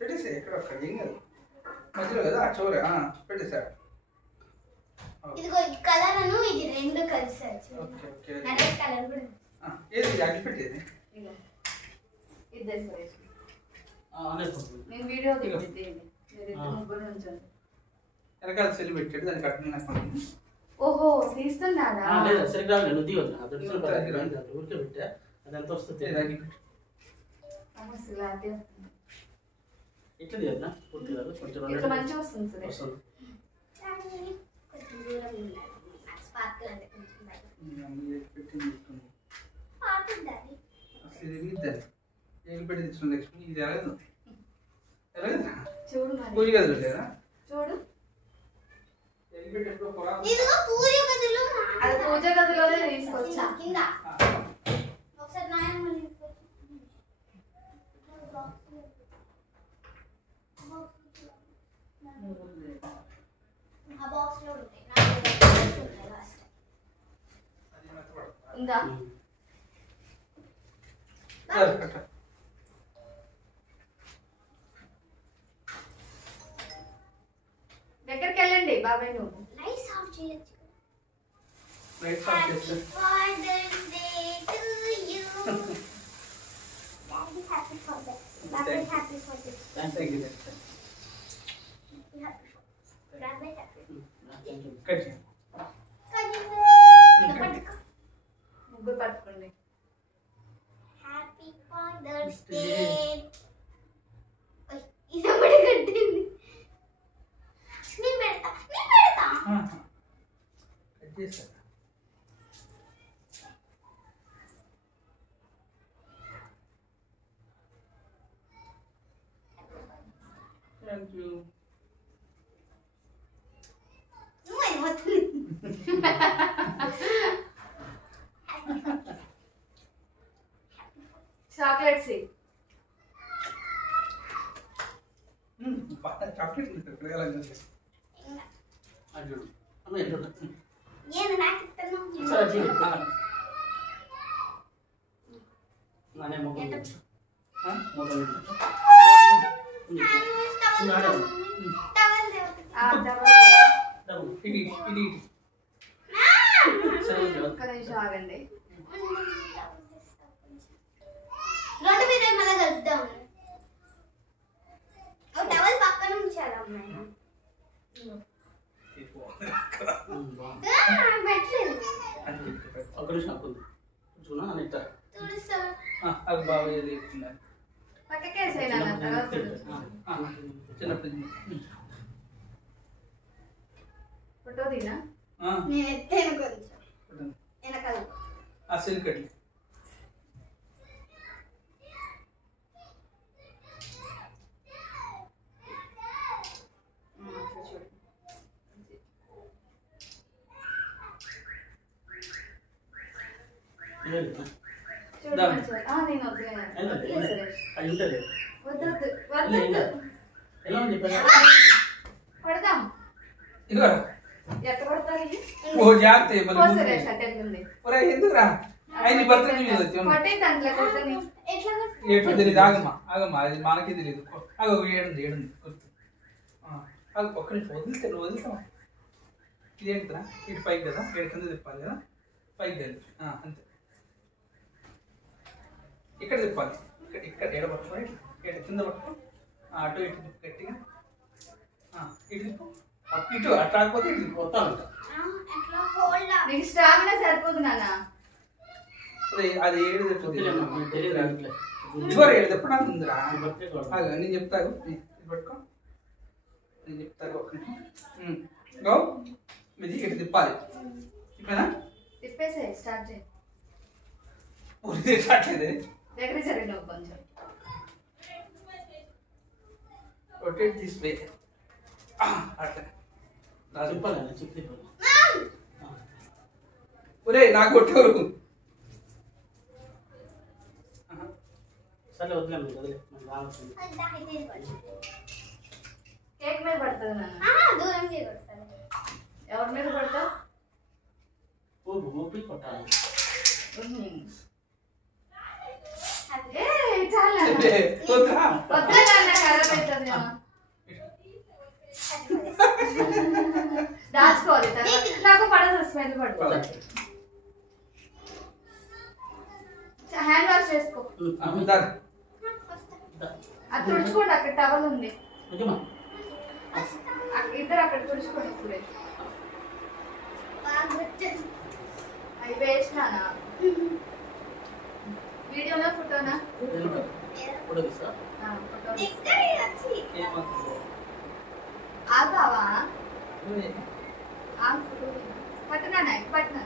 పెట్టేసా ఎక్కడ ఏం కాదు మధ్యలో కదా ఆ చోర పెట్టేసా ఇదిగో ఈ కలర్ అను ఇది రెండు కలిసి వచ్చాయి కలర్ కూడా ఏది అగ్గి పెట్టేది ఇదే సురేష్ నేను వీడియో తీయండి ముగ్గురు ఉంచండి వెనకాల సెల్ పెట్టాడు దాన్ని కట్టిన ఓహో తీస్తున్నారా లేదు సరిగ్గా నేను దిగొద్దు ఊరికే పెట్టా అది ఎంత వస్తుంది ఇట్లా దిగొద్దా పూర్తి కాదు కొంచెం ఇట్లా మంచిగా వస్తుంది సురేష్ వస్తుంది ఇది ఎలాగదు ఎలాగదా చూడు పూజ గదిలో లేదా చూడు ఇదిగో పూజ గదిలో అది పూజ గదిలోనే తీసుకొచ్చా కింద ఒకసారి నాయమ్మ ఆ బాక్స్ లో ఉంటాయి లాస్ట్ ఉందా దగ్గరికి వెళ్ళండి బాబాయ్ నువ్వు లైట్స్ ఆఫ్ చేయొచ్చు లైట్స్ ఆఫ్ చేస్తా Father's Day to you. Daddy, happy Father's Day. Daddy, happy Father's Day. Thank you Happy Daddy, happy. Cut చేయి ముగ్గురు పట్టుకోండి Happy Father's Day. ఇది ఒకటి కట్టింది నేను పెడతా కట్ చేస్తా థ్యాంక్ యూ చాక్లెట్స్ చాక్లెట్ పిల్లగాలంటే అది చూడు అమ్మ ఎట్లా నేను నాకు ఇస్తాను సరే చూడు నానే మొగలు మొగలు ఇది ఇది ఒక్క నిమిషం ఆగండి రెండు మీద మళ్ళీ కలుద్దాం ఒక టవల్ పక్కన ఉంచాలి అమ్మాయి పెట్టలేదు ఒక నిమిషం అప్పుడు చూనా అని ఇట్లా తుడుస్తావా అది బాగా చెప్తున్నారు పక్కకేసేనా తర్వాత చిన్నప్పుడు ఫోటో తీనా నేను ఎత్తాను కొంచెం వెనకాల ఆ సెల్ కట్టి చూడు మంచిగా నేను వద్దులే సురేష్ అది ఉంటుంది వద్దొద్దు వద్దొద్దు ఎలా ఉంది కొడదాం ఇదిగో ఎట్ట కొడతారు ఇది ఓ జాగ్రత్త పో సురేష్ అటు వెళ్ళండి ఒరే ఎందుకురా ఆయన బర్త్డే మీద వచ్చాము కొట్టే దాంట్లో కొట్టని ఎట్లా ఏటో తెలియదు ఆగమ్మా ఆగమ్మా అది మనకే తెలియదు ఆగ ఏడుంది ఏడుంది గుర్తు ఆగ ఒక్క నిమిషం వదిలితే నువ్వు వదులుతావా ఇదేంటిరా ఇటు పైకి కదా ఏడు కింద తిప్పాలి కదా పైకి తెలియదు అంతే ఇక్కడ తిప్పాలి ఇక్కడ ఇక్కడ ఏడ పట్టుకోవాలి ఏడు కింద పట్టుకో అటు ఇటు తిప్పు గట్టిగా ఇటు తిప్పు అప్పు ఇటు అట్లా ఆగిపోతే ఇటు తిప్పు వస్తాను ఎట్లా హోల్డ్ నీకు స్ట్రాంగ్ సరిపోదు నాన్న అది ఏడు తిప్పు తెలియదు ఇదిగో ఏడు తిప్ప నాకు ఉందిరా నేను చెప్తాను ఇది పట్టుకో నేను చెప్తాను ఒక్క నిమిషం గో ఇది ఇటు తిప్పాలి తిప్పేనా తిప్పేసే స్టార్ట్ చేయి ఊరి కాట్లేదే దగ్గర జరిగిన కొంచెం రొటేట్ దిస్ వే అట్లా చెప్పాలి చెప్పి ఒరే నాకు కొట్టేవారు సరే వదిలేము వదిలే కేక్ మీద పడుతుంది నాన్న. దూరం చేయగలుగుతాను. ఎవరి మీద పడతావు? ఊపి కొట్టాలి. ఏ చాలా వద్దురా. వద్దా నాన్న, ఖరాబ్ అవుతుంది కదా. దాచుకోవాలి తర్వాత. నాకు పడదు, స్మెల్ పడుతుంది. హ్యాండ్ వాష్ చేసుకో. దారి. అది తుడుచుకోండి, అక్కడ టవల్ ఉంది. నిజమా? ఇద్దరు అక్కడ తుడుచుకోండి. ఇప్పుడే అవి వేసినానా? వీడియోనా ఫోటోనా? ఫోటో తీస్తా. ఫోటో ఏమవుతుందో. ఆగావా? ఆగు, ఫోటో పట్టునా పట్టునా.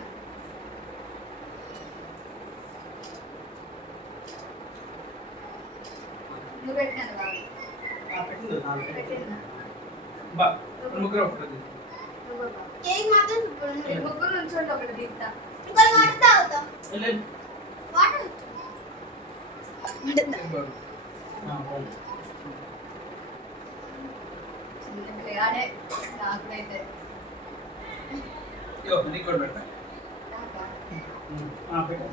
నువ్వు పెట్టినాను బాబు. పెట్టింది నాలుగు. పెట్టినా బా ముగ్గురు ఒకటి. నువ్వు బాబు. కేక్ మాత్రం సూపర్ ఉంది. ముగ్గురు నుంచోండి, ఒకటి తీస్తా. ఇంకొక వాటర్ తాగుతా. లేదు. వాటర్ చిన్నపిల్లగానే నాకైతే. ఇగో నీకు కూడా పెడతా. నాకా? పెట్టా.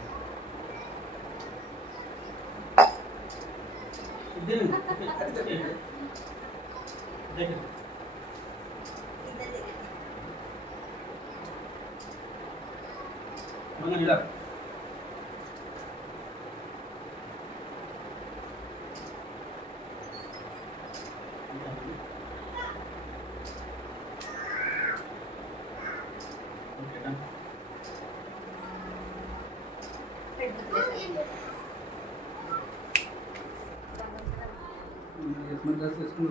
ఇలా పెట్టుకుంటే. డ్రెస్ వేసుకుని